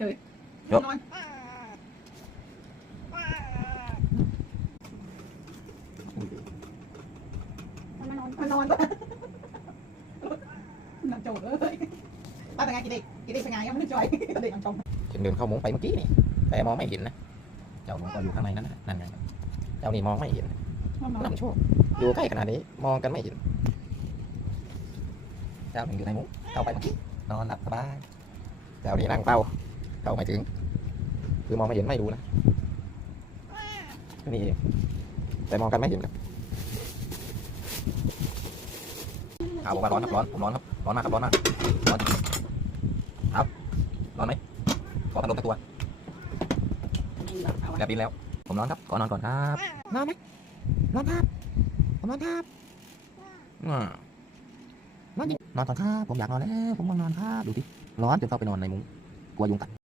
เฉยยกนอนมันมานอนมันนอนปะนอนโจดเลยป้าเป็นไงกี่เด็กกี่เด็กเป็นไงยังไม่ได้จอยเด็กนอนจมฉันเดินเข้ามุ้งไปเมื่อกี้นี่ แต่มองไม่เห็นนะ เจ้ามันก็อยู่ข้างในนั้นนะนั่นไงเจ้านี่มองไม่เห็นมันนอนน้ำโชคอยู่ใกล้ขนาดนี้มองกันไม่เห็น เจ้าหนึ่งอยู่ในมุ้งเข้าไปเมื่อกี้นอนหลับสบาย เจ้านี่นั่งเฝ้า เข้าไม่ถึง คือมองไม่เห็นไม่รู้นะนี่เองแต่มองกันไม่เห็นครับข่าวบอกว่าร้อนครับร้อนผมร้อนครับร้อนมากครับร้อนมากร้อนจริงๆครับร้อนไหมขอพัดลมสักตัวแบบนี้แล้ว ผมนอนครับขอนอนก่อนครับนอนไหมนอนครับผมนอนครับอืมนอนจริงนอนก่อนครับผมอยากนอนแล้วผมมานอนครับดูดิร้อนจนเข้าไปนอนในมุ้งกลัวยุงกัด